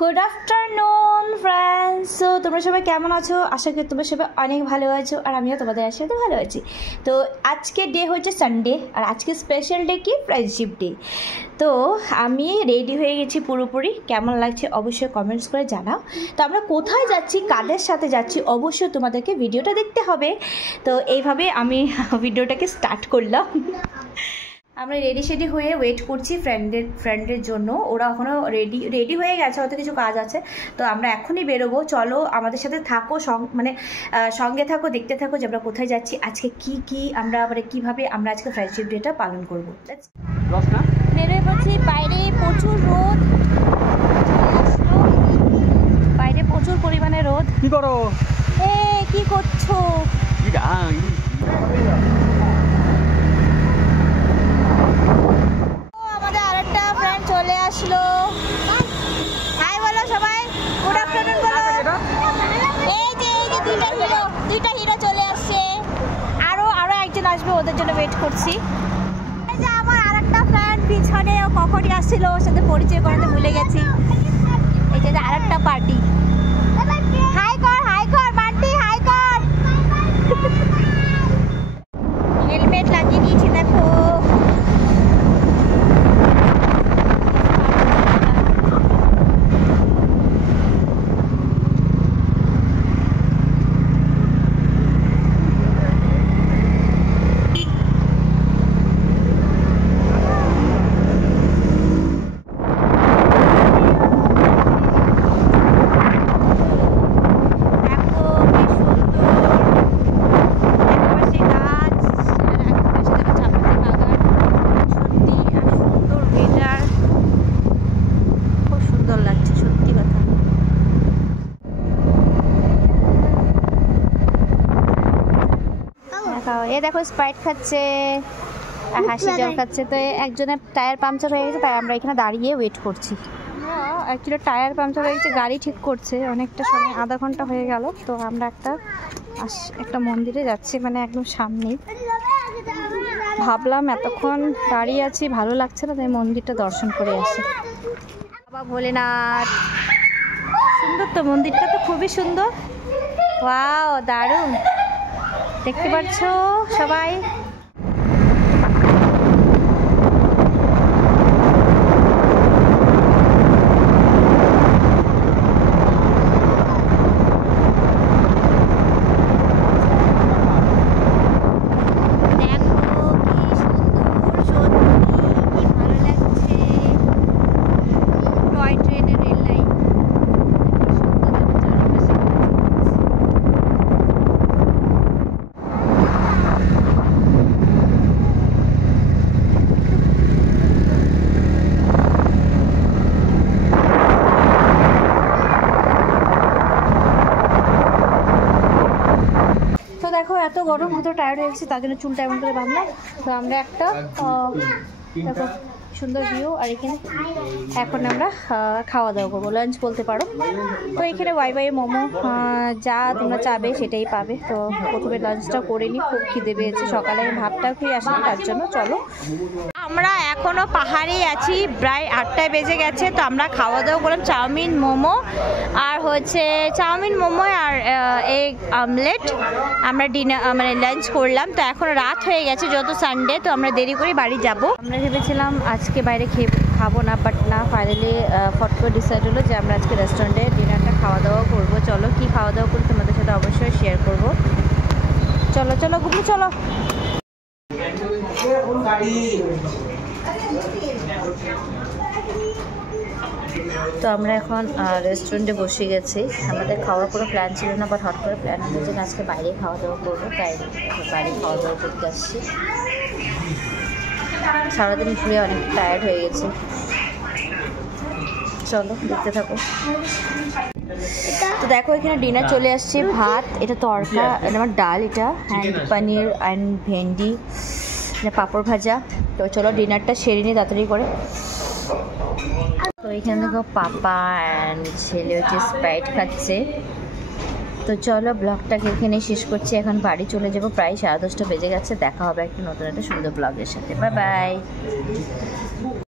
Good afternoon friends. So তোমরা সবাই কেমন আছো? আশা করি তোমরা সবাই অনেক ভালো আছো, আর আমিও তোমাদের সাথে ভালো আছি। তো আজকে ডে হচ্ছে সানডে, আর আজকে স্পেশাল ডে কি ফ্রেন্ডশিপ ডে। তো আমি রেডি হয়ে গেছি পুরোপুরি। কেমন লাগছে অবশ্যই কমেন্টস করে জানাও। তো আমরা কোথায় যাচ্ছি, কাদের সাথে যাচ্ছি, অবশ্যই তোমাদেরকে ভিডিওটা দেখতে হবে। তো এইভাবে আমি ভিডিওটাকে স্টার্ট করলাম। আমরা রেডি হয়ে ওয়েট করছি ফ্রেন্ডের জন্য। ওরা এখনও রেডি হয়ে গেছে, হয়তো কিছু কাজ আছে। তো আমরা এখনই বেরোবো। চলো আমাদের সাথে থাকো, সঙ্গে থাকো, দেখতে থাকো যে আমরা কোথায় যাচ্ছি, আজকে কি আমরা কীভাবে আমরা আজকে ফ্রেন্ডশিপ ডেটা পালন করবো। বেরোয় পড়ছি। বাইরে প্রচুর রোদ, বাইরে প্রচুর পরিমাণে রোদ। কি করো? কি করছো? চলে আসলো। হাই বলো সবাই, গুড আফটারনুন বলো। এই যে দুইটা হিরো চলে আসছে। আরো একজন আসবে, ওদের জন্য ওয়েট করছি। এই যে আমার আরেকটা ফ্রেন্ড পিছনে, ও কখনই আসছিল, ওর সাথে পরিচয় করাতে ভুলে গেছি। এই যে আরেকটা পার্টি। হাই কর বান্টি, হাই কর। হেলমেট লাগিয়ে দিয়েছি দেখো। এ দেখো স্প্রাইট খাচ্ছে আর হাসি জল খাচ্ছে। তো একজনের টায়ার পাংচার হয়ে গেছে, তাই আমরা এখানে দাঁড়িয়ে ওয়েট করছি। অ্যাকচুয়ালি টায়ার পাংচার হয়ে গেছে, গাড়ি ঠিক করছে, অনেকটা সময়, আধা ঘন্টা হয়ে গেল। তো আমরা একটা মন্দিরে যাচ্ছি, মানে একদম সামনেই। ভাবলাম এতক্ষণ দাঁড়িয়ে আছি, ভালো লাগছে না, তাই মন্দিরটা দর্শন করে আসি। বাবা ভোলেনাথ, সুন্দর তো মন্দিরটা, তো খুবই সুন্দর। ওয়াও, দারুণ। দেখতে পাচ্ছ সবাই। দেখো এত গরম, হয়তো টায়ার্ড হয়ে গেছি, তার জন্য চুলটা এমন করে বাঁধলাম। তো আমরা একটা দেখো সুন্দর ভিউ, আর এখানে এখন আমরা খাওয়া দাওয়া করবো, লাঞ্চ বলতে পারো। তো এখানে ওয়াই মোমো, যা তোমরা চাবে সেটাই পাবে। তো প্রথমে লাঞ্চটা করে নিই, খুব খিদে পেয়েছে, সকালে ভাতটা খেয়ে আসি, তার জন্য চলো। আমরা এখনও পাহাড়েই আছি, প্রায় 8টায় বেজে গেছে। তো আমরা খাওয়া দাওয়া করলাম চাউমিন মোমো আর এগ আমলেট। আমরা লাঞ্চ করলাম। তো এখন রাত হয়ে গেছে, যত সানডে, তো আমরা দেরি করে বাড়ি যাব। আমরা ভেবেছিলাম আজকে বাইরে খাবো না, বাট না, ফাইনালি ফট করে ডিসাইড হলো যে আমরা আজকে রেস্টুরেন্টে ডিনারটা খাওয়া দাওয়া করবো। চলো কি খাওয়া দাওয়া করি তোমাদের সাথে অবশ্যই শেয়ার করবো। চলো গুগলু চলো। তো আমরা এখন রেস্টুরেন্টে বসে গেছি। আমাদের খাওয়ার কোনো প্ল্যান ছিল না, বাট হট করে প্ল্যান হয়েছে যে আজকে বাইরে খাওয়া দাওয়া করবো, তাই বাইরে খাওয়া দাওয়া করতে আসছি। সারাদিন ঘুরে অনেক টায়ার্ড হয়ে গেছে। চলো দেখতে থাকো। তো দেখো এখানে ডিনার চলে আসছে। ভাত, এটা তরকা, এটা আমার ডাল, এটা অ্যান্ড পনির অ্যান্ড ভেন্ডি, পাঁপড় ভাজা। তো চলো ডিনারটা সেরে নিই তাড়াতাড়ি করে। তো এখানে দেখো পাপা অ্যান্ড ছেলে হচ্ছে স্প্রাইট খাচ্ছে। তো চলো ব্লগটাকে এখানে শেষ করছি, এখন বাড়ি চলে যাবো, প্রায় 10:30 বেজে গেছে। দেখা হবে একটা নতুন একটা সুন্দর ব্লগের সাথে। Bye bye.